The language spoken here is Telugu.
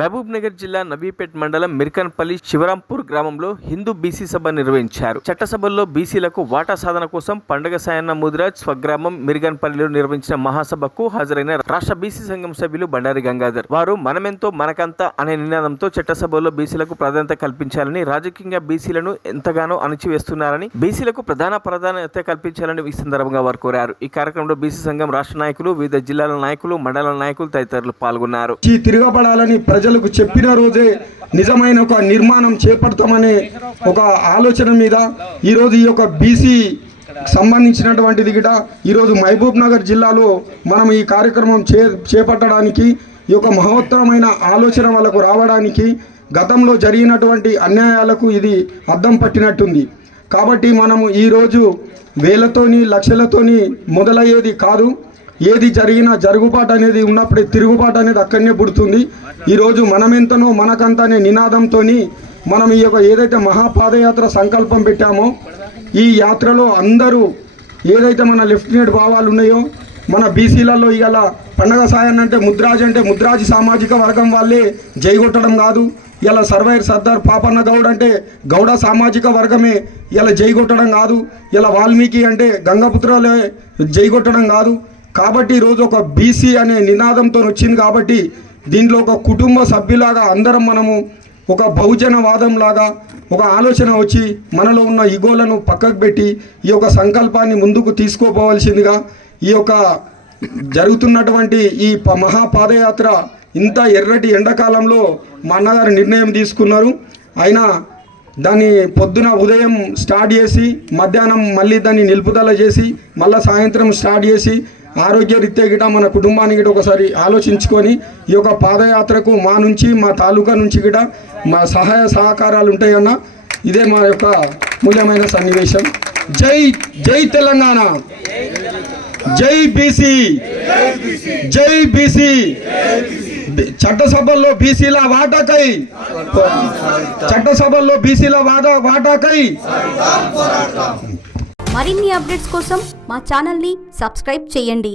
మహబూబ్ నగర్ జిల్లా నబీపేట్ మండలం మిర్కన్పల్లి శివరాంపూర్ గ్రామంలో హిందూ బీసీ సభ నిర్వహించారు. చట్టసభల్లో బీసీలకు వాటా సాధన కోసం పండగ సాయన్న ముదిరాజ్ స్వగ్రామం మిర్కన్పల్లిలో నిర్వహించిన మహాసభకు హాజరైన రాష్ట్ర బీసీ సంఘం సభ్యులు బండారి గంగాధర్ వారు మనమెంతో మనకంతా అనే నినాదంతో చట్టసభల్లో బీసీలకు ప్రాధాన్యత కల్పించాలని, రాజకీయంగా బీసీలను ఎంతగానో అణచివేస్తున్నారని, బీసీలకు ప్రాధాన్యత కల్పించాలని ఈ సందర్భంగా వారు కోరారు. ఈ కార్యక్రమంలో బీసీ సంఘం రాష్ట్ర నాయకులు, వివిధ జిల్లాల నాయకులు, మండల నాయకులు తదితరులు పాల్గొన్నారు. తిరగబడాలని ప్రజలకు చెప్పిన రోజే నిజమైన ఒక నిర్మాణం చేపడతామనే ఒక ఆలోచన మీద ఈరోజు ఈ యొక్క బీసీ సంబంధించినటువంటిది గిట ఈరోజు మహబూబ్ నగర్ జిల్లాలో మనం ఈ కార్యక్రమం చేపట్టడానికి ఈ యొక్క మహోత్తరమైన ఆలోచన వాళ్ళకు రావడానికి గతంలో జరిగినటువంటి అన్యాయాలకు ఇది అద్దం పట్టినట్టుంది. కాబట్టి మనము ఈరోజు వేలతోని లక్షలతోని మొదలయ్యేది కాదు. ఏది జరిగినా జరుగుబాటు అనేది ఉన్నప్పుడే తిరుగుబాటు అనేది అక్కడనే పుడుతుంది. ఈరోజు మనమెంతనో మనకంతా అనే నినాదంతో మనం ఈ యొక్క ఏదైతే మహాపాదయాత్ర సంకల్పం పెట్టామో ఈ యాత్రలో అందరూ ఏదైతే మన లెఫ్టినెంట్ భావాలు ఉన్నాయో మన బీసీలలో ఇవాళ పండగ సాయన్న అంటే ముద్రాజి సామాజిక వర్గం వాళ్ళే జైగొట్టడం కాదు. ఇలా సర్వైర్ సర్దార్ పాపన్న గౌడ్ అంటే గౌడ సామాజిక వర్గమే ఇలా జైగొట్టడం కాదు. ఇలా వాల్మీకి అంటే గంగపుత్రలే జైగొట్టడం కాదు. కాబట్టి ఈరోజు ఒక బీసీ అనే నినాదంతో వచ్చింది. కాబట్టి దీంట్లో ఒక కుటుంబ సభ్యులాగా అందరం మనము ఒక బహుజన వాదంలాగా ఒక ఆలోచన వచ్చి మనలో ఉన్న ఈగోలను పక్కకు పెట్టి ఈ యొక్క సంకల్పాన్ని ముందుకు తీసుకోపోవలసిందిగా ఈ యొక్క జరుగుతున్నటువంటి ఈ మహాపాదయాత్ర ఇంత ఎర్రటి ఎండాకాలంలో మా అన్నగారు నిర్ణయం తీసుకున్నారు. అయినా దాన్ని పొద్దున ఉదయం స్టార్ట్ చేసి మధ్యాహ్నం మళ్ళీ దాన్ని నిలుపుదల చేసి మళ్ళీ సాయంత్రం స్టార్ట్ చేసి ఆరోగ్య రీత్యా గిట మన కుటుంబానికి గిట ఒకసారి ఆలోచించుకొని ఈ యొక్క పాదయాత్రకు మా నుంచి మా తాలూకా నుంచి గిట మా సహాయ సహకారాలు ఉంటాయన్న. ఇదే మా యొక్క మూల్యమైన సన్నివేశం. జై జై తెలంగాణ, జై బీసీ, జై బీసీ. చట్టసభల్లో బీసీల వాటాకై, చట్టసభల్లో బీసీల వాటాకై. మరిన్ని అప్డేట్స్ కోసం మా ఛానల్ని సబ్స్క్రైబ్ చేయండి.